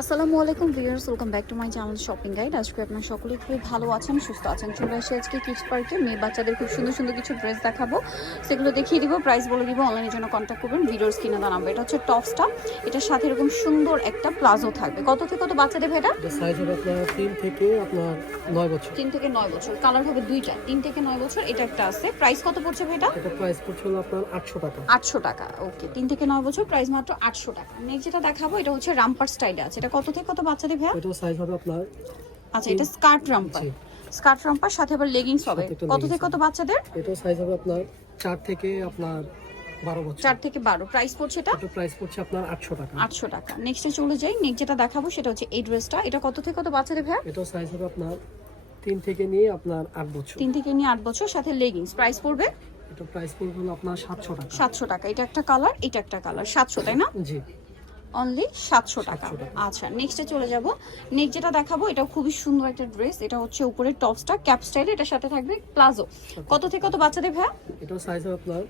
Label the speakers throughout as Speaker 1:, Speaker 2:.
Speaker 1: আসসালামু আলাইকুম viewers welcome back to my channel shopping guide. আজকে আপনার সকলে খুবই ভালো আছেন সুস্থ আছেন। চলে আসে আজকে কিডস পার্কে মেয়ে বাচ্চাদের খুব সুন্দর সুন্দর কিছু ড্রেস দেখাবো। সেগুলো দেখিয়ে দিব প্রাইস বলে দিব অনলাইনের জন্য কন্ট্যাক্ট করবেন। ভিডিওস কিনে দেওয়া নাম্বার এটা হচ্ছে টপসটা এটার সাথে এরকম সুন্দর একটা প্লাজো থাকবে। কত থেকে কত বাচ্চা দেবে এটা?
Speaker 2: এটা সাইজ হবে আপনার তিন থেকে আপনার নয় বছর।
Speaker 1: তিন থেকে নয় বছর। কালার হবে দুইটা। তিন থেকে নয় বছর এটা একটা আছে। প্রাইস কত পড়ছে ভাইটা
Speaker 2: এটা? প্রাইস পড়ছে হলো আপনার আটশো টাকা।
Speaker 1: আটশো টাকা ওকে তিন থেকে নয় বছর প্রাইস মাত্র আটশো টাকা। নেক্সট যেটা দেখাবো এটা হচ্ছে রামপার স্টাইলে আছে। এটা কত থেকে কত বাচ্চাদের ভাইয়া?
Speaker 2: এটাও সাইজ হবে আপনার
Speaker 1: আচ্ছা এটা স্কার্ট রাম্পার স্কার্ট রাম্পার সাথে আবার লেগিংস হবে। কত থেকে কত বাচ্চাদের?
Speaker 2: এটাও সাইজ হবে আপনার চার থেকে আপনার বারো বছর।
Speaker 1: চার থেকে বারো। প্রাইস পড়ছে এটা?
Speaker 2: এটা প্রাইস পড়ছে আপনার আটশো টাকা।
Speaker 1: আটশো টাকা। নেক্সটে চলে যাই। নেক্সট যেটা দেখাবো সেটা হচ্ছে এই ড্রেসটা এটা কত থেকে কত বাচ্চাদের ভাইয়া?
Speaker 2: এটাও সাইজ হবে আপনার তিন থেকে নিয়ে আপনার আট বছর।
Speaker 1: তিন থেকে নিয়ে আট বছর সাথে লেগিংস প্রাইস পড়বে?
Speaker 2: এটা প্রাইস পড়বে হলো আপনার সাতশো টাকা।
Speaker 1: সাতশো টাকা। এটা একটা কালার এটা একটা কালার সাতশো তাই না?
Speaker 2: জি।
Speaker 1: অনলি সাতশো টাকা। আচ্ছা নেক্সটে চলে যাব। নেক্সট যেটা দেখাবো এটা খুবই সুন্দর একটা ড্রেস এটা হচ্ছে উপরে টপসটা ক্যাপ স্টাইল এটার সাথে থাকবে প্লাজো। কত থেকে কত বাচ্চাদের ভাইয়া?
Speaker 2: এটাও সাইজ হবে আপনার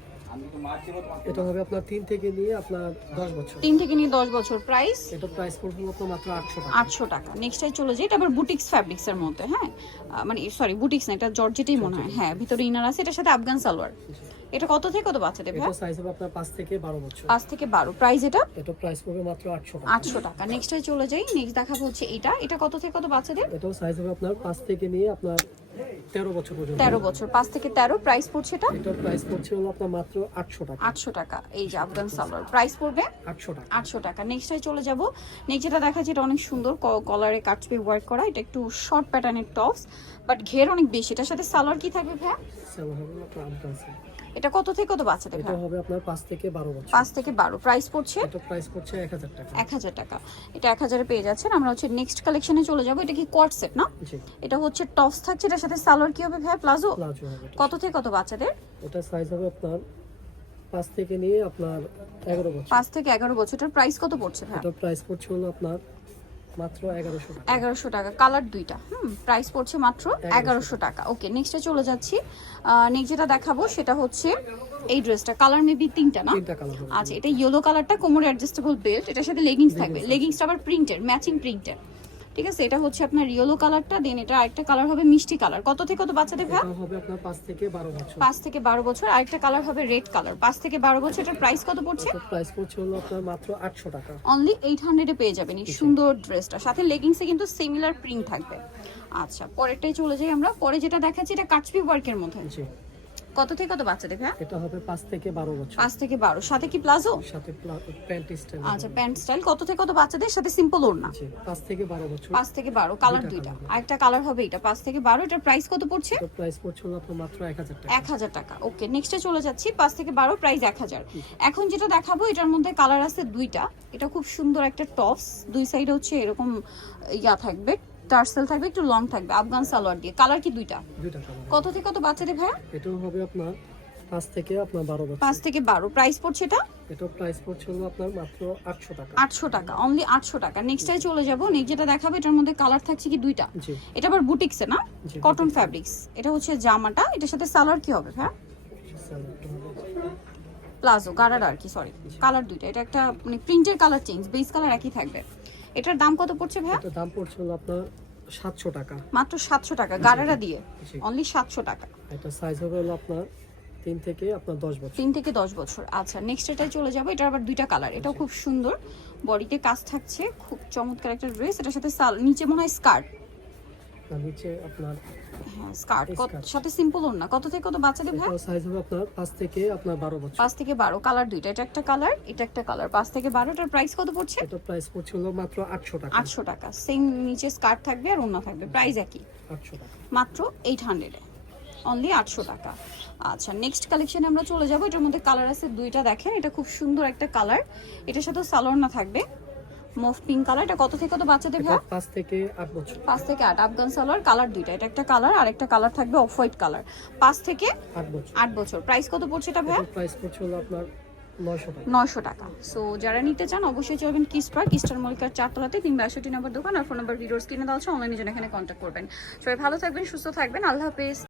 Speaker 2: এটা হবে আপনার তিন থেকে নিয়ে আপনার দশ বছর।
Speaker 1: তিন থেকে নিয়ে দশ বছর। প্রাইস
Speaker 2: এটা প্রাইস পড়বে আপনার মাত্র আটশো টাকা।
Speaker 1: আটশো টাকা। নেক্সটাই চলে যাই এটা আবার বুটিক্স ফ্যাব্রিক্স এর মধ্যে হ্যাঁ? মানে সরি বুটিক্স না এটা জর্জেটেই মনে হয়। হ্যাঁ ভিতরে ইনার আছে এটার সাথে আফগান সালোয়ার। এটা কত থেকে কত বাচ্চাদের ভাই?
Speaker 2: এটা সাইজ হবে আপনার 5 থেকে বারো বছর।
Speaker 1: 5 থেকে বারো। প্রাইস এটা?
Speaker 2: এটা প্রাইস পড়বে মাত্র আটশো টাকা।
Speaker 1: আটশো টাকা। নেক্সটাই চলে যাই। নেক্সট দেখাবো হচ্ছে এটা। এটা কত থেকে কত বাচ্চাদের?
Speaker 2: এটা সাইজ হবে আপনার 5 থেকে নিয়ে আপনার তেরো বছর পর্যন্ত।
Speaker 1: তেরো বছর পাঁচ থেকে তেরো প্রাইস পড়ছে এটা?
Speaker 2: এটার প্রাইস পড়ছে হলো আপনার মাত্র আটশো টাকা।
Speaker 1: আটশো টাকা এই যে আফগান সালোয়ার। প্রাইস পড়বে?
Speaker 2: আটশো টাকা।
Speaker 1: আটশো টাকা। নেক্সটাই চলে যাব। নেক্সট যেটা দেখা যায় এটা অনেক সুন্দর কলারে কাটপে ওয়ার্ক করা। এটা একটু শর্ট প্যাটার্নের টপস বাট ঘের অনেক বেশি। এটার সাথে সালোয়ার কি থাকবে ভাই
Speaker 2: সেল হবে আপনার আফগান সেল।
Speaker 1: এটা কত থেকে কত বাচ্চাদের
Speaker 2: এটা হবে আপনার পাঁচ থেকে বারো বছর।
Speaker 1: পাঁচ থেকে বারো। প্রাইস পড়ছে?
Speaker 2: এটা প্রাইস পড়ছে এক হাজার টাকা।
Speaker 1: এক হাজার টাকা। এটা এক হাজারে পেয়ে যাচ্ছেন। আমরা হচ্ছে নেক্সট কালেকশনে চলে যাব। এটা কি কোয়ার্ড সেট না? এটা হচ্ছে টপস থাকছে। এটার সাথে সালোয়ার কি হবে ভাই? প্লাজো? কত থেকে কত বাচ্চাদের?
Speaker 2: এটা সাইজ হবে আপনার পাঁচ থেকে নিয়ে আপনার এগারো বছর।
Speaker 1: পাঁচ থেকে এগারো বছরটার প্রাইস কত পড়ছে ভাই?
Speaker 2: এটা প্রাইস পড়ছে হলো আপনার মাত্র এগারোশো টাকা।
Speaker 1: এগারোশো টাকা। কালার দুইটা। হুম প্রাইস পড়ছে মাত্র এগারোশো টাকা। ওকে নেক্সটে চলে যাচ্ছি। নেক্সট যেটা দেখাবো সেটা হচ্ছে এই ড্রেসটা কালার মেবি তিনটা না?
Speaker 2: তিনটা কালার হবে।
Speaker 1: আচ্ছা এটা ইয়েলো কালারটা কোমরে অ্যাডজাস্টেবল বেল্ট এটার সাথে লেগিংস থাকবে। লেগিংসটা আবার প্রিন্টের ম্যাচিং প্রিন্টের ঠিক আছে? এটা হচ্ছে আপনার ইয়েলো কালারটা দেন এটা আরেকটা কালার হবে মিষ্টি কালার কত থেকে কত বাচ্চাদের ভাই?
Speaker 2: হবে আপনার পাঁচ থেকে বারো বছর।
Speaker 1: পাঁচ থেকে বারো বছর। আরেকটা কালার হবে রেড কালার পাঁচ থেকে বারো বছর এটার প্রাইস কত পড়ছে?
Speaker 2: প্রাইস পড়ছে হলো আপনার মাত্র আটশো টাকা।
Speaker 1: অনলি এইট হান্ড্রেডে পেয়ে যাবেন এই সুন্দর ড্রেসটা সাথে লেগিংসে কিন্তু সিমিলার প্রিন্ট থাকবে। আচ্ছা পরেরটাই চলে যাই আমরা। পরে যেটা দেখাচ্ছি এটা কাটপি ওয়ার্কের মধ্যে। কত থেকে কত বাচ্চাদের ভাই
Speaker 2: এটা হবে পাঁচ থেকে বারো বছর।
Speaker 1: পাঁচ থেকে বারো। সাথে কি প্লাজো?
Speaker 2: সাথে প্যান্ট স্টাইল।
Speaker 1: আচ্ছা প্যান্ট স্টাইল। কত থেকে কত বাচ্চাদের? সাথে সিম্পল ওড়না।
Speaker 2: জি পাঁচ থেকে বারো বছর।
Speaker 1: পাঁচ থেকে বারো। কালার দুইটা আরেকটা কালার হবে এটা। পাঁচ থেকে বারো। এটার প্রাইস কত পড়ছে?
Speaker 2: এটা প্রাইস পড়ছে আপনার মাত্র এক হাজার টাকা।
Speaker 1: এক হাজার টাকা। ওকে নেক্সটে চলে যাচ্ছি। পাঁচ থেকে বারো প্রাইস এক হাজার। এখন যেটা দেখাবো এটার মধ্যে কালার আছে দুইটা। এটা খুব সুন্দর একটা টপস দুই সাইডে হচ্ছে এরকম ইয়া থাকবে। টার্সেল থাকবে একটু লং থাকবে আফগান সালোয়ার দিয়ে। কালার কি দুইটা?
Speaker 2: দুইটা
Speaker 1: কত থেকে কত বাচ্চাদের ভাইয়া?
Speaker 2: এটাও হবে আপনার পাঁচ থেকে আপনার বারো বছর
Speaker 1: পাঁচ থেকে বারো। প্রাইস পড়ছে এটা?
Speaker 2: এটাও প্রাইস পড়ছে হলো আপনার মাত্র আটশো টাকা।
Speaker 1: আটশো টাকা অনলি আটশো টাকা। নেক্সটাই চলে যাব। নেক্সট যেটা দেখাবো এটার মধ্যে কালার থাকছে কি দুইটা? এটা আবার বুটিক্সে না? কটন ফ্যাব্রিক্স এটা হচ্ছে জামাটা। এটার সাথে সালোয়ার কি হবে হ্যাঁ প্লাজো গারার আর কি সরি কালার দুইটা। এটা একটা মানে প্রিন্টের কালার চেঞ্জ বেস কালার একই থাকবে। এটার দাম কত পড়ছে ভাই
Speaker 2: এটার দাম পড়ছে হলো আপনার সাতশো টাকা।
Speaker 1: মাত্র সাতশো টাকা গারারা দিয়ে? অনলি সাতশো টাকা।
Speaker 2: এটা সাইজ হবে হলো আপনার তিন থেকে আপনার দশ বছর।
Speaker 1: তিন থেকে দশ বছর। আচ্ছা নেক্সট এটাই চলে যাব। এটা আবার দুইটা কালার এটাও খুব সুন্দর। বডিতে কাজ থাকছে। খুব চমৎকার একটা ড্রেস এটার সাথে সাল নিচে মনে হয় স্কার্ট
Speaker 2: নিচে আপনার
Speaker 1: হ্যাঁ স্কার্ট। সাথে সিম্পল কত থেকে কত বাচ্চাদের ভাই?
Speaker 2: সাইজ হবে আপনার পাঁচ থেকে আপনার বারো বছর।
Speaker 1: পাঁচ থেকে বারো। কালার দুইটা এটা একটা কালার এটা একটা কালার থেকে প্রাইস কত পড়ছে?
Speaker 2: এটা প্রাইস পড়ছে হলো মাত্র আটশো টাকা।
Speaker 1: সেম নিচে স্কার্ট থাকবে আর ওড়না থাকবে। প্রাইস একই।
Speaker 2: টাকা।
Speaker 1: মাত্র অনলি আটশো টাকা। আচ্ছা নেক্সট কালেকশনে আমরা চলে যাব। এটার মধ্যে কালার আছে দুইটা দেখেন। এটা খুব সুন্দর একটা কালার এটার সাথে সালোয়ার না থাকবে। মুভ পিঙ্ক কালার এটা কত থেকে কত বাচ্চাদের ভাই?
Speaker 2: পাঁচ থেকে আট বছর।
Speaker 1: পাঁচ থেকে আট। আফগান সালোয়ার কালার দুইটা। এটা একটা কালার আর একটা কালার থাকবে অফ হোয়াইট কালার পাঁচ থেকে
Speaker 2: আট বছর।
Speaker 1: আট বছর। প্রাইস কত পড়ছে এটা ভাই
Speaker 2: প্রাইস পড়ছে হলো আপনার নয়শো টাকা।
Speaker 1: নয়শো টাকা। সো যারা নিতে চান অবশ্যই চলবেন কিস্টার কিস্টার মলিকার চারতলাতে তিন বাষট্টি নম্বর দোকান আর ফোন নাম্বার ভিডিওস কিনে দেওয়া হচ্ছে অনলাইনে জন্য এখানে কন্ট্যাক্ট করবেন। সবাই ভালো থাকবেন সুস্থ থাকবেন। আল্লাহ হাফেজ।